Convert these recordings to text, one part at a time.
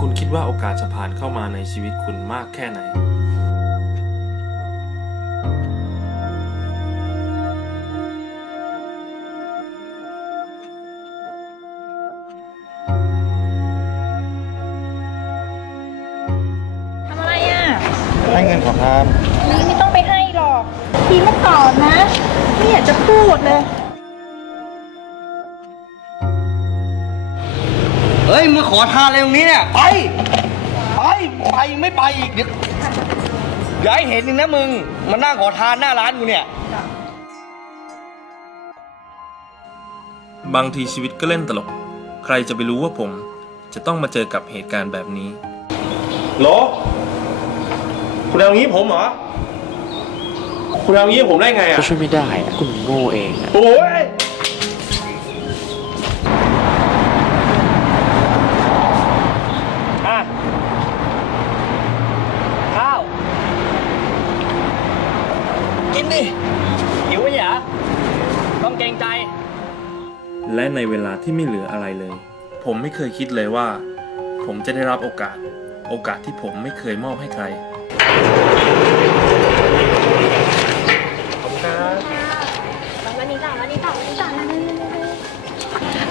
คุณคิดว่าโอกาสจะผ่านเข้ามาในชีวิตคุณมากแค่ไหน ทำอะไรอะให้เงินขอทานนี่ไม่ต้องไปให้หรอกทีเมื่อก่อนนะ ไม่อยากจะพูดเลย เฮ้ยมึงขอทานอะไรตรงนี้เนี่ยไปไปไปไม่ไปอีกเดี๋ยวอย่าให้เห็นอีกนะมึงมานั่งขอทานหน้าร้านกูเนี่ย บางทีชีวิตก็เล่นตลก ใครจะไปรู้ว่าผม จะต้องมาเจอกับเหตุการณ์แบบนี้โหลคุณเอางี้ผมเหรอ คุณเอางี้ผมได้ไงอะ ก็ช่วยไม่ได้อะคุณโง่เองอะ โอ้ย ดิหิวไหมเหรอต้องเกรงใจ และในเวลาที่ไม่เหลืออะไรเลย ผมไม่เคยคิดเลยว่า ผมจะได้รับโอกาส โอกาสที่ผมไม่เคยมอบให้ใคร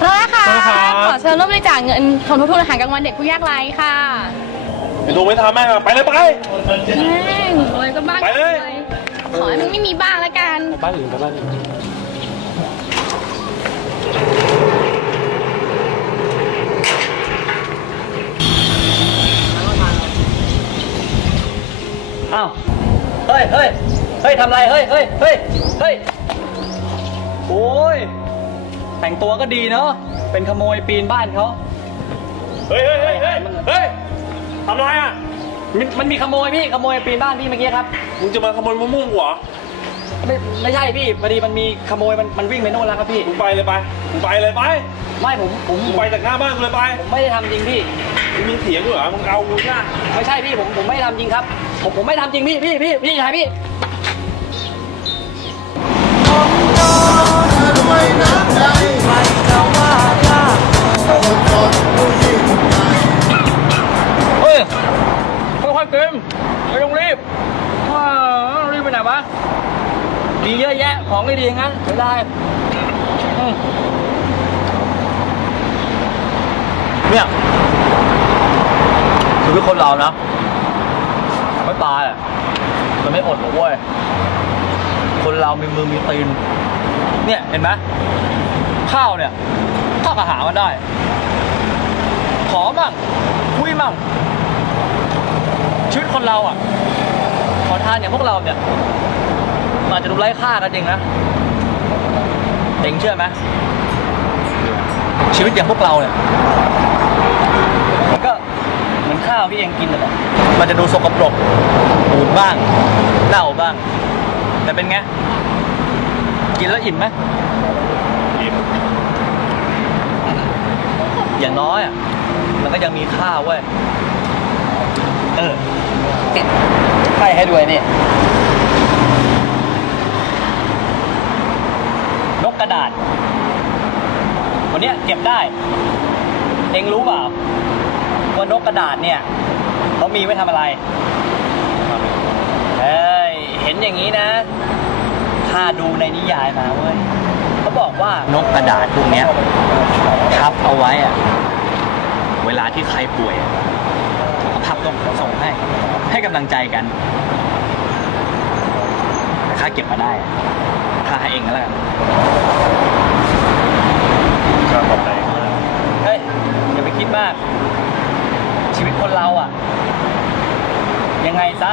แล้วค่ะ ขอเชิญร่วมบริจาคเงินสมทบทุนอาหารกลางวันเด็กผู้ยากไร้ค่ะไอ้ดูไม่ทำแม่งอะไปเลยไปแม่งรวยก็บ้างไปเลยขอให้มึง ไม่มีบ้างละกัน ไปบ้านอื่นไปบ้านอื่นอ้าว เฮ้ยเฮ้ยเฮ้ยทำไร เฮ้ยเฮ้ยเฮ้ยเฮ้ย โอ้ย แต่งตัวก็ดีเนาะ เป็นขโมยปีนบ้านเขา เฮ้ยเฮ้ยเฮ้ยเฮ้ยเฮ้ยทำไรอะ มันมันมีขโมยพี่ ขโมยปีนบ้านพี่เมื่อกี้ครับ มึงจะมาขโมยมะม่วงกูเหรอ ไม่ไม่ใช่พี่พอดีมันมีขโมยมันมันวิ่งไปโน่นแล้วครับพี่ มึงไปเลยไปมึงไปเลยไปไม่ผมผมมึงไปจากหน้าบ้านกูเลยไปผมไม่ได้ทำจริงพี่ มึงมีเถียงกูเหรอมึงเอากูหน้าไม่ใช่พี่ผมผมไม่ได้ทำจริงครับ ผมผมไม่ทำจริงพี่พี่พี่พี่ชายพี่ เฮ้ยค่อยๆเกมไม่ต้องรีบว้าวรีบไปไหนวะ มีเยอะแยะของไม่ดีงั้นเสียดายเนี่ยชีวิตคนเรานะไม่ตายอะมันไม่อดหรอกเว้ยคนเรามีมือมีตีน เนี่ยเห็นไหมข้าวเนี่ยข้าวกระหามันได้ ขอมั่งคุยมั่งชีวิตคนเราอะขอทานอย่างพวกเราเนี่ย อาจจะดูไร้ค่ากันจริงนะเองเชื่อไหมชีวิตอย่างพวกเราเนี่ยมันก็เหมือนข้าวที่เองกินนั่แหละมันจะดูสกปรกบูดบ้างเน่าบ้าง แต่เป็นไง กินแล้วอิ่มไหมอิ่มอย่างน้อยอะมันก็ยังมีข้าวเว้ยเออให้ให้ด้วยนี่ กระดาษ วันนี้เก็บได้ เองรู้เปล่าว่านกกระดาษเนี่ยเขามีไว้ทำอะไรเฮ้ยเห็นอย่างนี้นะข้าดูในนิยายมาเว้ยเขาบอกว่านกกระดาษพวกเนี้ยทับเอาไว้อะเวลาที่ใครป่วยอะก็พับส่งส่งให้ ให้กำลังใจกันแต่ค่าเก็บมาได้อะค่าให้เองก็แล้วกัน ครับขอบใจมาก เฮ้ย อย่าไปคิดมาก ชีวิตคนเราอะ ยังไงซะ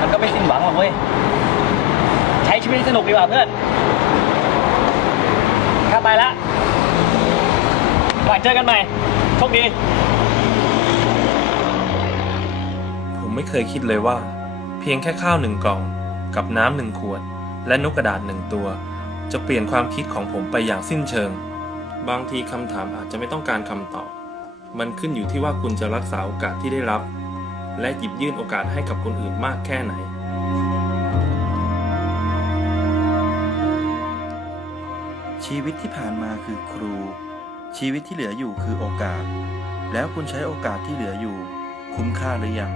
มันก็ไม่สิ้นหวังหรอกเว้ยใช้ชีวิตให้สนุกดีกว่าเพื่อนข้าไปละหวังเจอกันใหม่โชคดี ผมไม่เคยคิดเลยว่า เพียงแค่ข้าวหนึ่งกล่อง กับน้ำหนึ่งขวด และนกกระดาษหนึ่งตัว จะเปลี่ยนความคิดของผมไปอย่างสิ้นเชิง บางทีคำถามอาจจะไม่ต้องการคำตอบ มันขึ้นอยู่ที่ว่าคุณจะรักษาโอกาสที่ได้รับ และหยิบยื่นโอกาสให้กับคนอื่นมากแค่ไหน ชีวิตที่ผ่านมาคือครู ชีวิตที่เหลืออยู่คือโอกาส แล้วคุณใช้โอกาสที่เหลืออยู่ คุ้มค่าหรือยัง